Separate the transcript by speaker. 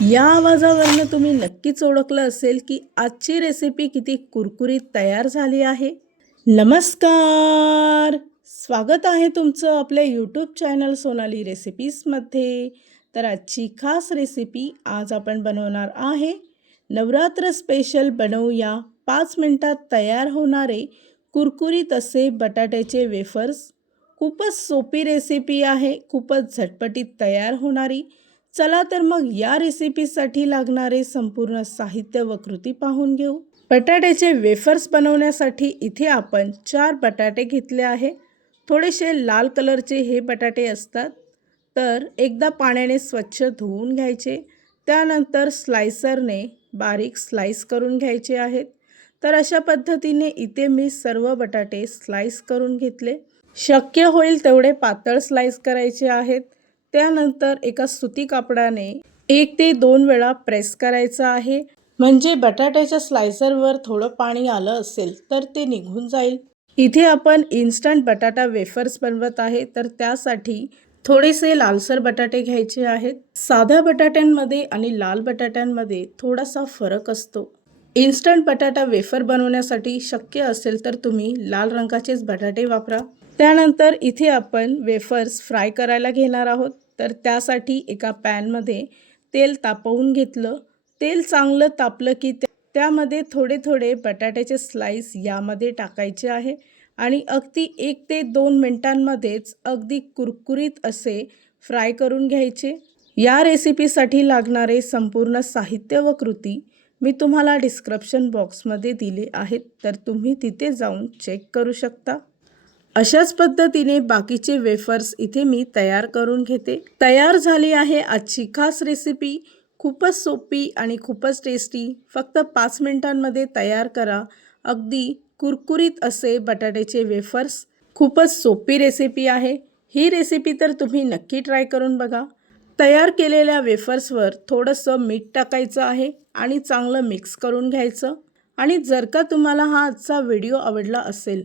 Speaker 1: या आवाजावरनं तुम्ही नक्कीच ओळखलं असेल की आजची रेसिपी किती कुरकुरीत तयार झाली आहे. नमस्कार! स्वागत आहे तुमचं आपल्या यूट्यूब चॅनल सोनाली रेसिपीजमध्ये तर आजची खास रेसिपी आज आपण बनवणार आहे. नवरात्र स्पेशल बनवूया. पाच मिनटात तयार होणारे कुरकुरीत असे बटाट्याचे वेफर्स खूपच सोपी रेसिपी आहे. खूपच झटपटीत तयार होणारी. चला तर मग या रेसिपीसाठी लागणारे संपूर्ण साहित्य व कृती पाहून घेऊ. बटाट्याचे वेफर्स बनवण्यासाठी इथे आपण चार बटाटे घेतले आहे. थोडेसे लाल कलरचे हे बटाटे असतात. तर एकदा पाण्याने स्वच्छ धुवून घ्यायचे. त्यानंतर स्लायसरने बारीक स्लाईस करून घ्यायचे आहेत. तर अशा पद्धतीने इथे मी सर्व बटाटे स्लाईस करून घेतले. शक्य होईल तेवढे पातळ स्लाईस करायचे आहेत. त्यानंतर एका सुती कापडाने एक ते दोन वेळा प्रेस करायचं आहे. म्हणजे बटाट्याच्या स्लायसरवर थोडं पाणी आलं असेल तर ते निघून जाईल. इथे आपण इन्स्टंट बटाटा वेफर्स बनवत आहे. तर त्यासाठी थोडेसे लालसर बटाटे घ्यायचे आहेत. साध्या बटाट्यांमध्ये आणि लाल बटाट्यांमध्ये थोडासा फरक असतो. इन्स्टंट बटाटा वेफर बनवण्यासाठी शक्य असेल तर तुम्ही लाल रंगाचेच बटाटे वापरा. त्यानंतर इथे आपण वेफर्स फ्राय करायला घेणार आहोत. तर त्यासाठी एका पॅनमध्ये तेल तापवून घेतलं. तेल चांगलं तापलं की त्यामध्ये थोडे थोडे बटाट्याचे स्लाईस यामध्ये टाकायचे आहे. आणि अगदी एक ते दोन मिनटांमध्येच अगदी कुरकुरीत असे फ्राय करून घ्यायचे. या रेसिपीसाठी लागणारे संपूर्ण साहित्य व कृती मी तुम्हाला डिस्क्रिप्शन बॉक्समध्ये दिले आहेत. तर तुम्ही तिथे जाऊन चेक करू शकता. अशाच पद्धतीने बाकीचे वेफर्स इथे मी तयार करून घेते. तयार झाली आहे आजची खास रेसिपी खूपच सोपी आणि खूपच टेस्टी फक्त पाच मिनिटांमध्ये तयार करा. अगदी कुरकुरीत असे बटाट्याचे वेफर्स खूपच सोपी रेसिपी आहे. ही रेसिपी तर तुम्ही नक्की ट्राय करून बघा. तयार केलेल्या वेफर्सवर थोडंसं मीठ टाकायचं आहे आणि चांगलं मिक्स करून घ्यायचं. आणि जर का तुम्हाला हा आजचा व्हिडिओ आवडला असेल